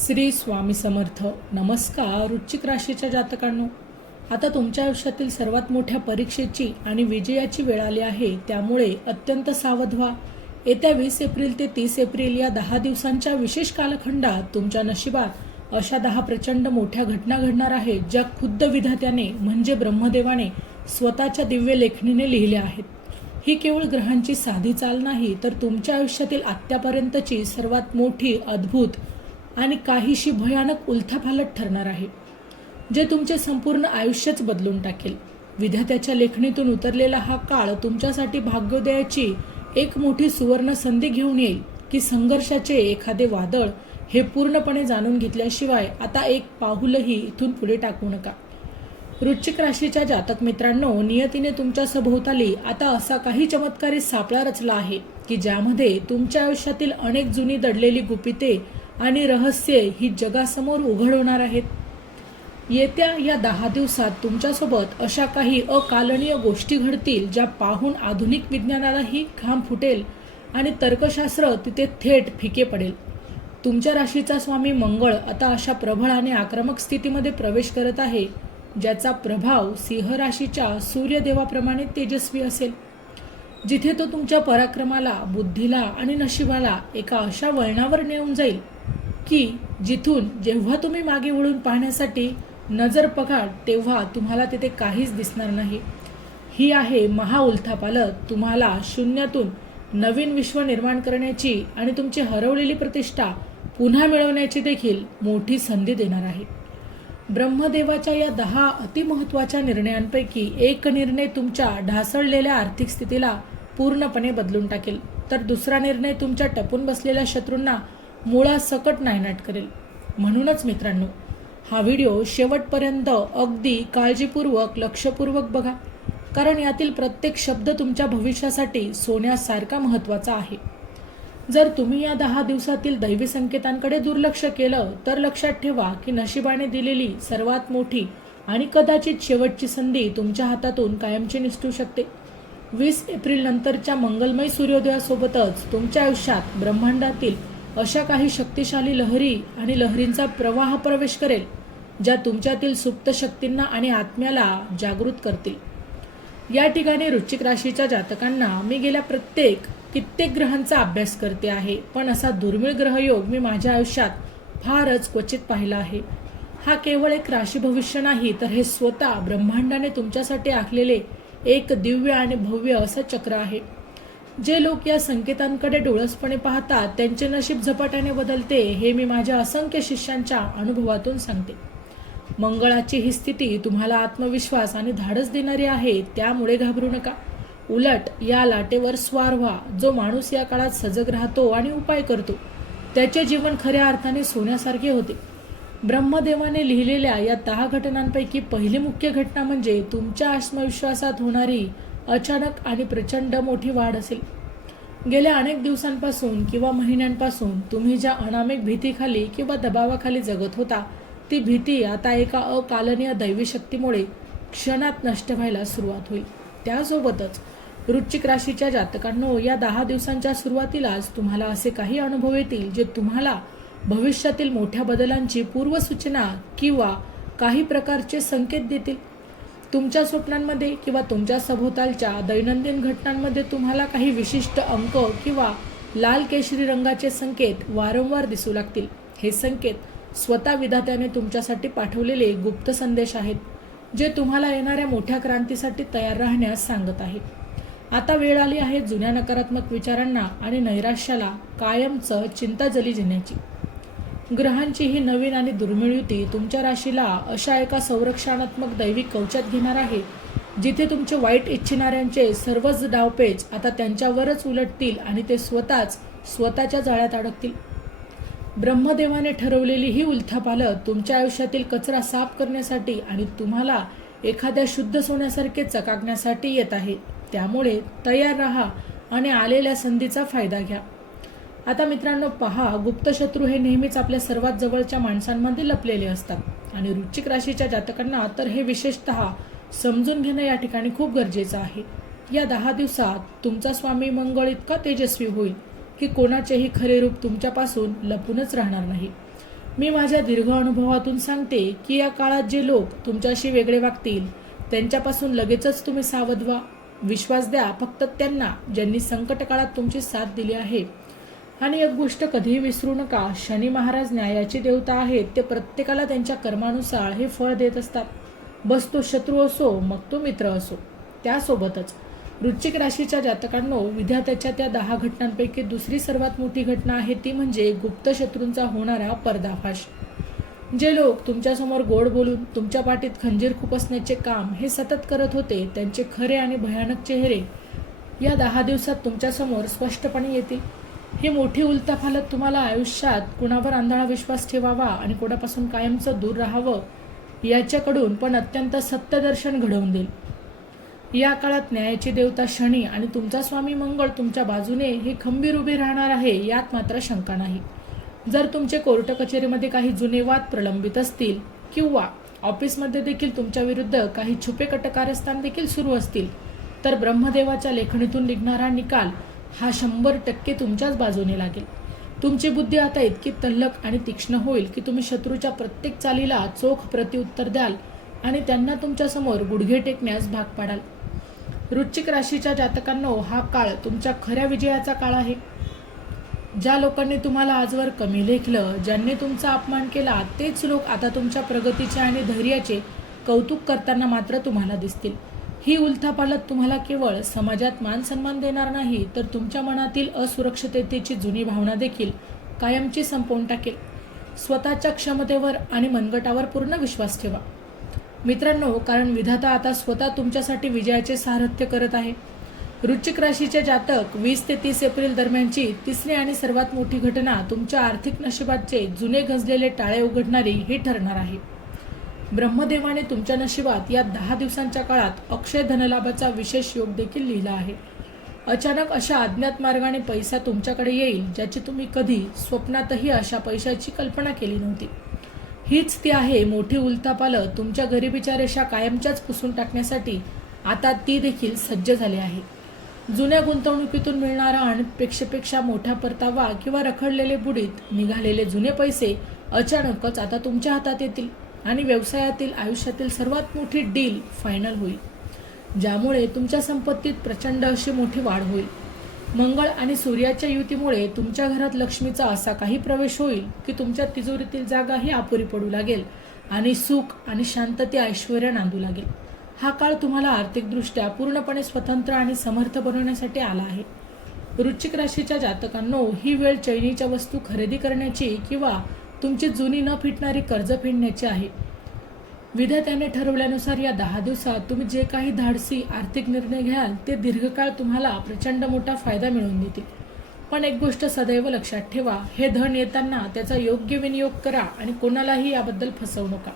श्री स्वामी समर्थ. नमस्कार वृश्चिक राशीच्या जातकांनो, आता तुमच्या आयुष्यातील सर्वात मोठ्या परीक्षेची आणि विजयाची वेळ आली आहे. त्यामुळे अत्यंत सावध व्हा. येत्या 20 एप्रिल ते 30 एप्रिल या 10 दिवसांच्या विशेष कालखंडात तुमच्या नशिबात अशा 10 प्रचंड मोठ्या घटना घडणार आहेत, ज्या खुद्द विधात्याने म्हणजे ब्रह्मदेवाने स्वतःच्या दिव्य लेखणीने लिहिल्या आहेत. ही केवळ ग्रहांची साधी चाल नाही, तर तुमच्या आयुष्यातील आत्तापर्यंतची सर्वात मोठी, अद्भुत आणि काहीशी भयानक उलथापालट ठरणार आहे, जे तुमचे संपूर्ण आयुष्यच बदलून टाकेल. विधात्याच्या लेखणीतून उतरलेला हा काळ तुमच्यासाठी भाग्योदयाची एक मोठी सुवर्ण संधी घेऊन येईल, की संघर्षाचे एखादे वादळ हे पूर्णपणे जाणून घेतल्याशिवाय आता एक पाऊलही इथून पुढे टाकू नका. वृश्चिक राशीच्या जातक मित्रांनो, नियतीने तुमच्या सभोवताली आता असा काही चमत्कारी सापळा रचला आहे, की ज्यामध्ये तुमच्या आयुष्यातील अनेक जुनी दडलेली गुपिते आणि रहस्ये ही जगासमोर उघड होणार आहेत. येत्या या 10 दिवसात तुमच्यासोबत अशा काही अकालनीय गोष्टी घडतील, ज्या पाहून आधुनिक विज्ञानालाही घाम फुटेल आणि तर्कशास्त्र तिथे थेट फिके पडेल. तुमच्या राशीचा स्वामी मंगळ आता अशा प्रबळ आणि आक्रमक स्थितीमध्ये प्रवेश करत आहे, ज्याचा प्रभाव सिंह राशीच्या सूर्यदेवाप्रमाणे तेजस्वी असेल. जिथे तो तुमच्या पराक्रमाला, बुद्धीला आणि नशिबाला एका अशा वळणावर नेऊन जाईल, की जिथून जेव्हा तुम्ही मागे वळून पाहण्यासाठी नजर पकाल, तेव्हा तुम्हाला तिथे काहीच दिसणार नाही. ही आहे उलथापालट तुम्हाला शून्यातून नवीन विश्व निर्माण करण्याची आणि तुमची हरवलेली प्रतिष्ठा पुन्हा मिळवण्याची देखील मोठी संधी देणार आहे. ब्रह्मदेवाच्या या 10 अतिमहत्वाच्या निर्णयांपैकी एक निर्णय तुमच्या ढासळलेल्या आर्थिक स्थितीला पूर्णपणे बदलून टाकेल, तर दुसरा निर्णय तुमच्या टपून बसलेल्या शत्रूंना मुळासकट नायनाट करेल. म्हणूनच मित्रांनो, हा व्हिडिओ शेवटपर्यंत अगदी काळजीपूर्वक, लक्षपूर्वक बघा, कारण यातील प्रत्येक शब्द तुमच्या भविष्यासाठी सोन्यासारखा महत्त्वाचा आहे. जर तुम्ही या 10 दिवसातील दैवी संकेतांकडे दुर्लक्ष केलं, तर लक्षात ठेवा की नशिबाने दिलेली सर्वात मोठी आणि कदाचित शेवटची संधी तुमच्या हातातून कायमची निसटू शकते. 20 एप्रिल नंतरच्या मंगलमय सूर्योदयासोबतच तुमच्या आयुष्यात ब्रह्मांडातील अशा काही शक्तिशाली लहरी आणि लहरींचा प्रवाह प्रवेश करेल, ज्या तुमच्यातील सुप्त शक्तींना आणि आत्म्याला जागृत करतील. या ठिकाणी वृश्चिक राशीच्या जातकांना मी गेल्या कित्येक ग्रहांचा अभ्यास करते आहे, पण असा दुर्मिळ ग्रहयोग मी माझ्या आयुष्यात फारच क्वचित पाहिला आहे. हा केवळ एक राशी भविष्य नाही, तर हे स्वतः ब्रह्मांडाने तुमच्यासाठी आखलेले एक दिव्य आणि भव्य असं चक्र आहे. जे लोक या संकेतांकडे डोळसपणे पाहतात, त्यांचे नशीब झपाट्याने बदलते, हे मी माझ्या असंख्य शिष्यांच्या अनुभवातून सांगते. मंगळाची ही स्थिती तुम्हाला आत्मविश्वास आणि धाडस देणारी आहे, त्यामुळे घाबरू नका. उलट या लाटेवर स्वार व्हा. जो माणूस या काळात सजग राहतो आणि उपाय करतो, त्याचे जीवन खऱ्या अर्थाने सोन्यासारखे होते. ब्रह्मदेवाने लिहिलेल्या या 10 घटनांपैकी पहिली मुख्य घटना म्हणजे तुमच्या आत्मविश्वासात होणारी अचानक आणि प्रचंड मोठी वाढ असेल. गेल्या अनेक दिवसांपासून किंवा महिन्यांपासून तुम्ही ज्या अनामिक भीतीखाली किंवा दबावाखाली जगत होता, ती भीती आता एका अकालनीय दैवी शक्तीमुळे क्षणात नष्ट व्हायला सुरुवात होईल. त्यासोबतच वृश्चिक राशीच्या जातकांनो, या 10 दिवसांच्या सुरुवातीलाच तुम्हाला असे काही अनुभव येतील, जे तुम्हाला भविष्यातील मोठ्या बदलांची पूर्वसूचना किंवा काही प्रकारचे संकेत देतील. तुमच्या स्वप्नांमध्ये किंवा तुमच्या सभोवतालच्या दैनंदिन घटनांमध्ये तुम्हाला काही विशिष्ट अंक किंवा लाल केशरी रंगाचे संकेत वारंवार दिसू लागतील. हे संकेत स्वतः विधात्याने तुमच्यासाठी पाठवलेले गुप्त संदेश आहेत, जे तुम्हाला येणाऱ्या मोठ्या क्रांतीसाठी तयार राहण्यास सांगत आहे. आता वेळ आली आहे जुन्या नकारात्मक विचारांना आणि नैराश्याला कायमचं चिंताजली देण्याची. ग्रहांची ही नवीन आणि दुर्मिळ युती तुमच्या राशीला अशा एका संरक्षणात्मक दैविक कवचात घेणार आहे, जिथे तुमचे वाईट इच्छिणाऱ्यांचे सर्वच डावपेच आता त्यांच्यावरच उलटतील आणि ते स्वतःच्या जाळ्यात अडकतील. ब्रह्मदेवाने ठरवलेली ही उलथापालट तुमच्या आयुष्यातील कचरा साफ करण्यासाठी आणि तुम्हाला एखाद्या शुद्ध सोन्यासारखे चकाकण्यासाठी येत आहे. त्यामुळे तयार राहा आणि आलेल्या संधीचा फायदा घ्या. आता मित्रांनो पहा, गुप्तशत्रू हे नेहमीच आपल्या सर्वात जवळच्या माणसांमध्ये लपलेले असतात आणि वृश्चिक राशीच्या जातकांना तर हे विशेषतः समजून घेणं या ठिकाणी खूप गरजेचं आहे. या 10 दिवसात तुमचा स्वामी मंगळ इतका तेजस्वी होईल की कोणाचेही खरे रूप तुमच्यापासून लपूनच राहणार नाही. मी माझ्या दीर्घ अनुभवातून सांगते की या काळात जे लोक तुमच्याशी वेगळे वागतील त्यांच्यापासून लगेचच तुम्ही सावध व्हा. विश्वास द्या फक्त त्यांना ज्यांनी संकट काळात तुमची साथ दिली आहे. आणि एक गोष्ट कधीही विसरू नका, शनी महाराज न्यायाचे देवता आहेत. ते प्रत्येकाला त्यांच्या कर्मानुसार हे फळ देत असतात. बस तो शत्रू असो मग तो मित्र असो. त्यासोबतच वृश्चिक राशीच्या जातकांनो, विधात्याच्या त्या 10 घटनांपैकी दुसरी सर्वात मोठी घटना आहे ती म्हणजे गुप्त शत्रूंचा होणारा पर्दाफाश. जे लोक तुमच्यासमोर गोड बोलून तुमच्या पाठीत खंजीर खुपसण्याचे काम हे सतत करत होते त्यांचे खरे आणि भयानक चेहरे या 10 दिवसात तुमच्यासमोर स्पष्टपणे येतील. ही मोठी उलथापालथ तुम्हाला आयुष्यात कुणावर आंधळा विश्वास ठेवावा आणि कोणापासून कायमचं दूर राहावं याच्याकडून पण अत्यंत सत्यदर्शन घडवून देईल. या काळात न्यायाची देवता शनी आणि तुमचा स्वामी मंगळ तुमच्या बाजूने हे खंबीर उभे राहणार आहे, यात मात्र शंका नाही. जर तुमचे कोर्ट कचेरीमध्ये काही जुने वाद प्रलंबित असतील किंवा ऑफिसमध्ये देखील तुमच्या विरुद्ध काही छुपे कटकारस्थान देखील सुरू असतील तर ब्रह्मदेवाच्या लेखणीतून निघणारा निकाल हा 100% तुमच्याच बाजूने लागेल. तुमची बुद्धी आता इतकी तल्लख आणि तीक्ष्ण होईल की तुम्ही शत्रूच्या प्रत्येक चालीला चोख प्रत्युत्तर द्याल आणि त्यांना तुमच्यासमोर गुडघे टेकण्यास भाग पाडाल. वृश्चिक राशीच्या जातकांनो, हा काळ तुमच्या खऱ्या विजयाचा काळ आहे. ज्या लोकांनी तुम्हाला आजवर कमी लेखलं, ज्यांनी तुमचा अपमान केला, तेच लोक आता तुमच्या प्रगतीचे आणि धैर्याचे कौतुक करताना मात्र तुम्हाला दिसतील. ही उलथापालथ तुम्हाला केवळ समाजात मान सन्मान देणार नाही तर तुमच्या मनातील असुरक्षिततेची जुनी भावना देखील कायमची संपवून टाकेल. स्वतःच्या क्षमतेवर आणि मनगटावर पूर्ण विश्वास ठेवा मित्रांनो, कारण विधाता आता स्वतः तुमच्यासाठी विजयाचे सारथ्य करत आहे. वृश्चिक राशीचे जातक, 20 ते 30 एप्रिल दरम्यानची तिसरी आणि सर्वात मोठी घटना तुमच्या आर्थिक नशिबाचे जुने गंजलेले टाळे उघडणारी ही ठरणार आहे. ब्रह्मदेवाने तुमच्या नशिबात या 10 दिवसांच्या काळात अक्षय धनलाभाचा विशेष योग देखील लिहिला आहे. अचानक अशा अज्ञात मार्गाने पैसा तुमच्याकडे येईल ज्याची तुम्ही कधी स्वप्नातही अशा पैशाची कल्पना केली नव्हती. हीच ती आहे मोठी उलथापालथ. तुमच्या गरिबीच्या रेषा कायमच्याच पुसून टाकण्यासाठी आता ती देखील सज्ज झाली आहे. जुन्या गुंतवणुकीतून मिळणारा अनपेक्षेपेक्षा मोठा परतावा किंवा रखडलेले बुडीत निघालेले जुने पैसे अचानकच आता तुमच्या हातात येतील आणि व्यवसायातील आयुष्यातील सर्वात मोठी डील फायनल होईल, ज्यामुळे तुमच्या संपत्तीत प्रचंड अशी मोठी वाढ होईल. मंगळ आणि सूर्याच्या युतीमुळे तुमच्या घरात लक्ष्मीचा असा काही प्रवेश होईल की तुमच्या तिजोरीतील जागाही अपुरी पडू लागेल आणि सुख आणि शांतते ऐश्वर्य नांदू लागेल. हा काळ तुम्हाला आर्थिकदृष्ट्या पूर्णपणे स्वतंत्र आणि समर्थ बनवण्यासाठी आला आहे. वृश्चिक राशीच्या जातकांनो, ही वेळ चैनीच्या वस्तू खरेदी करण्याची किंवा तुमची जुनी न फिटणारी कर्ज फेडण्याची आहे. विधात्याने ठरवल्यानुसार या 10 दिवसात तुम्ही जे काही धाडसी आर्थिक निर्णय घ्याल ते दीर्घकाळ तुम्हाला प्रचंड मोठा फायदा मिळवून देतील. पण एक गोष्ट सदैव लक्षात ठेवा, हे धन येताना त्याचा योग्य विनियोग करा आणि कोणालाही याबद्दल फसवू नका,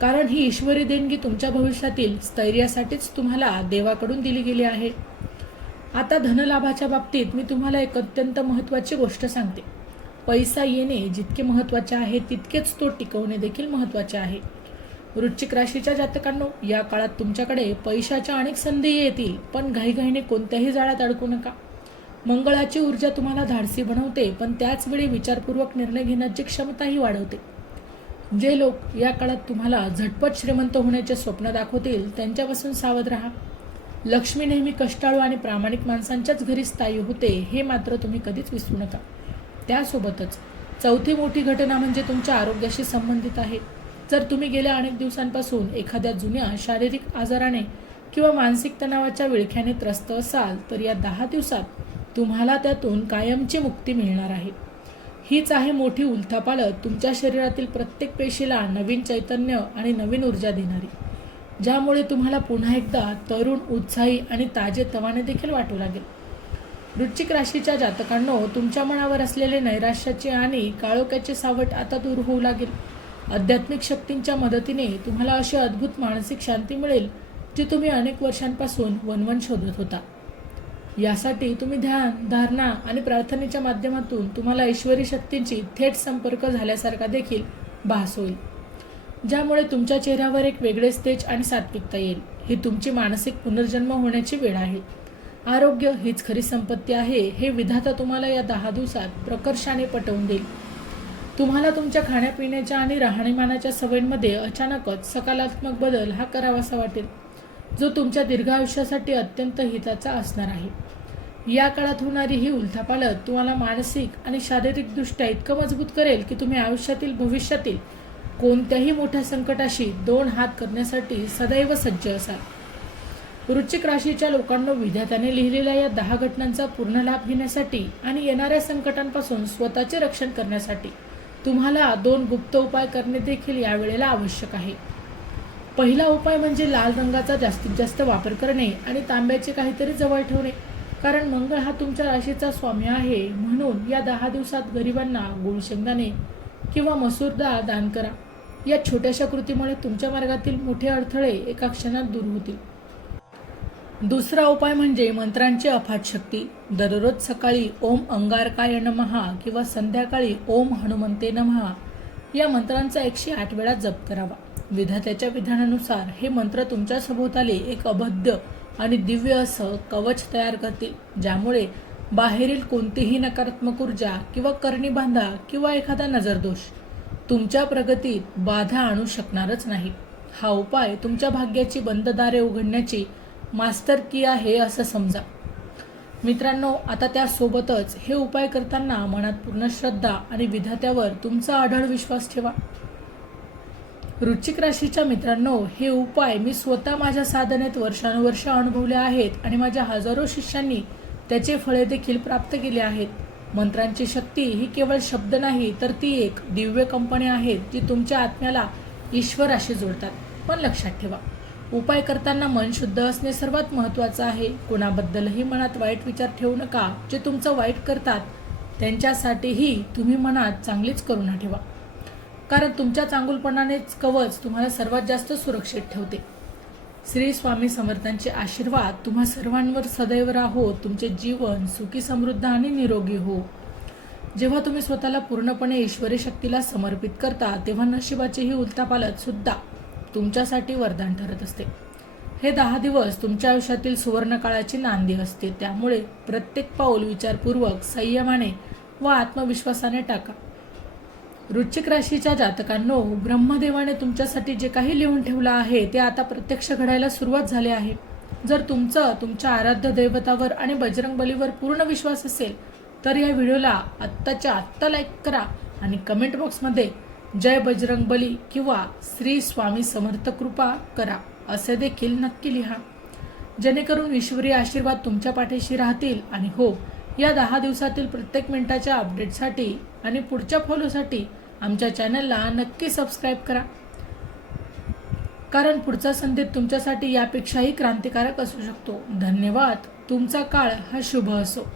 कारण ही ईश्वरी देणगी तुमच्या भविष्यातील स्थैर्यासाठीच तुम्हाला देवाकडून दिली गेली आहे. आता धनलाभाच्या बाबतीत मी तुम्हाला एक अत्यंत महत्त्वाची गोष्ट सांगते. पैसा येणे जितके महत्त्वाचे आहे तितकेच तो टिकवणे देखील महत्त्वाचे आहे. वृश्चिक राशीच्या जातकांनो, या काळात तुमच्याकडे पैशाच्या अनेक संधी येतील, पण घाईघाईने कोणत्याही जाळ्यात अडकू नका. मंगळाची ऊर्जा तुम्हाला धाडसी बनवते, पण त्याचवेळी विचारपूर्वक निर्णय घेण्याची क्षमताही वाढवते. जे लोक या काळात तुम्हाला झटपट श्रीमंत होण्याचे स्वप्न दाखवतील त्यांच्यापासून सावध राहा. लक्ष्मी नेहमी कष्टाळू आणि प्रामाणिक माणसांच्याच घरी स्थायी होते, हे मात्र तुम्ही कधीच विसरू नका. त्यासोबतच चौथी मोठी घटना म्हणजे तुमच्या आरोग्याशी संबंधित आहे. जर तुम्ही गेल्या अनेक दिवसांपासून एखाद्या जुन्या शारीरिक आजाराने किंवा मानसिक तणावाच्या विळख्याने त्रस्त असाल तर या 10 दिवसात तुम्हाला त्यातून कायमची मुक्ती मिळणार आहे. हीच आहे मोठी उलथापालथ, तुमच्या शरीरातील प्रत्येक पेशीला नवीन चैतन्य आणि नवीन ऊर्जा देणारी, ज्यामुळे तुम्हाला पुन्हा एकदा तरुण, उत्साही आणि ताजेतवाने देखील वाटू लागेल. वृश्चिक राशीच्या जातकांनो, तुमच्या मनावर असलेले नैराश्याचे आणि काळोख्याचे सावट आता दूर होऊ लागेल. आध्यात्मिक शक्तींच्या मदतीने तुम्हाला अशी अद्भुत मानसिक शांती मिळेल जी तुम्ही अनेक वर्षांपासून वणवण शोधत होता. यासाठी तुम्ही ध्यान, धारणा आणि प्रार्थनेच्या माध्यमातून तुम्हाला ईश्वरी शक्तींची थेट संपर्क झाल्यासारखा देखील भास होईल, ज्यामुळे तुमच्या चेहऱ्यावर एक वेगळेच तेज आणि सात्विकता येईल. ही तुमची मानसिक पुनर्जन्म होण्याची वेळ आहे. आरोग्य हीच खरी संपत्ती आहे, हे विधाता तुम्हाला या 10 दिवसात प्रकर्षाने पटवून देईल. तुम्हाला तुमच्या खाण्यापिण्याच्या आणि राहणीमानाच्या सवयींमध्ये अचानकच सकारात्मक बदल हा करावासा वाटेल, जो तुमच्या दीर्घ आयुष्यासाठी अत्यंत हिताचा असणार आहे. या काळात होणारी ही उलथापालथ तुम्हाला मानसिक आणि शारीरिकदृष्ट्या इतकं मजबूत करेल की तुम्ही आयुष्यातील भविष्यातील कोणत्याही मोठ्या संकटाशी 2 हात करण्यासाठी सदैव सज्ज असाल. वृश्चिक राशीच्या लोकांना विधात्याने लिहिलेल्या या 10 घटनांचा पूर्ण लाभ घेण्यासाठी आणि येणाऱ्या संकटांपासून स्वतःचे रक्षण करण्यासाठी तुम्हाला 2 गुप्त उपाय करणे देखील यावेळेला आवश्यक आहे. पहिला उपाय म्हणजे लाल रंगाचा जास्तीत जास्त वापर करणे आणि तांब्याचे काहीतरी जवळ ठेवणे. कारण मंगळ हा तुमच्या राशीचा स्वामी आहे. म्हणून या 10 दिवसात गरिबांना गुळ शेंगदाणे किंवा मसूर डाळ दान करा. या छोट्याशा कृतीमुळे तुमच्या मार्गातील मोठे अडथळे एका क्षणात दूर होतील. दुसरा उपाय म्हणजे मंत्रांची अफाट शक्ती. दररोज सकाळी ओम अंगारकाय नमः किंवा संध्याकाळी ओम हनुमंते नमः या मंत्रांचा 108 वेळा जप करावा. विधात्याच्या विधानानुसार हे मंत्र तुमच्या सभोवताली एक अभेद्य आणि दिव्य असं कवच तयार करतील, ज्यामुळे बाहेरील कोणतीही नकारात्मक ऊर्जा किंवा कर्णीबाधा किंवा एखादा नजरदोष तुमच्या प्रगतीत बाधा आणू शकणारच नाही. हा उपाय तुमच्या भाग्याची बंद दारे उघडण्याची मास्टर की आहे असं समजा. मित्रांनो, आता त्यासोबतच हे उपाय करताना मनात पूर्ण श्रद्धा आणि विधात्यावर तुमचा अढळ विश्वास ठेवा. वृश्चिक राशीच्या मित्रांनो, हे उपाय मी स्वतः माझ्या साधनेत वर्षानुवर्ष अनुभवले आहेत आणि माझ्या हजारो शिष्यांनी त्याचे फळे देखील प्राप्त केले आहेत. मंत्रांची शक्ती ही केवळ शब्द नाही, तर ती एक दिव्य कंपनी आहे जी तुमच्या आत्म्याला ईश्वराशी जोडतात. पण लक्षात ठेवा, उपाय करताना मन शुद्ध असणे सर्वात महत्त्वाचं आहे. कोणाबद्दलही मनात वाईट विचार ठेवू नका. जे तुमचं वाईट करतात त्यांच्यासाठीही तुम्ही मनात चांगलीच करुणा ठेवा, कारण तुमच्या चांगुलपणानेच कवच तुम्हाला सर्वात जास्त सुरक्षित ठेवते. श्री स्वामी समर्थांचे आशीर्वाद तुम्हा सर्वांवर सदैव राहो. तुमचे जीवन सुखी, समृद्ध आणि निरोगी हो. जेव्हा तुम्ही स्वतःला पूर्णपणे ईश्वरी शक्तीला समर्पित करता, तेव्हा नशिबाची ही उलथापालथ सुद्धा तुमच्यासाठी वरदान ठरत असते. हे 10 दिवस तुमच्या आयुष्यातील सुवर्ण काळाची नांदी असते. त्यामुळे प्रत्येक पाऊल विचारपूर्वक, संयमाने व आत्मविश्वासाने टाका. वृश्चिक राशीच्या जातकांनो, ब्रह्मदेवाने तुमच्यासाठी जे काही लिहून ठेवलं आहे ते आता प्रत्यक्ष घडायला सुरुवात झाली आहे. जर तुमच्या आराध्य दैवतावर आणि बजरंगबलीवर पूर्ण विश्वास असेल तर या व्हिडिओला आत्ताच्या आत्ता लाईक करा आणि कमेंट बॉक्समध्ये जय बजरंगबली किंवा श्री स्वामी समर्थ कृपा करा असे देखील नक्की लिहा, जेणेकरून ईश्वरी आशीर्वाद तुमच्या पाठीशी राहतील. आणि हो, या 10 दिवसातील प्रत्येक मिनिटाच्या अपडेटसाठी आणि पुढच्या फॉलोसाठी आमच्या चॅनलला नक्की सबस्क्राईब करा, कारण पुढचा संदेश तुमच्यासाठी यापेक्षाही क्रांतिकारक असू शकतो. धन्यवाद. तुमचा काळ हा शुभ असो.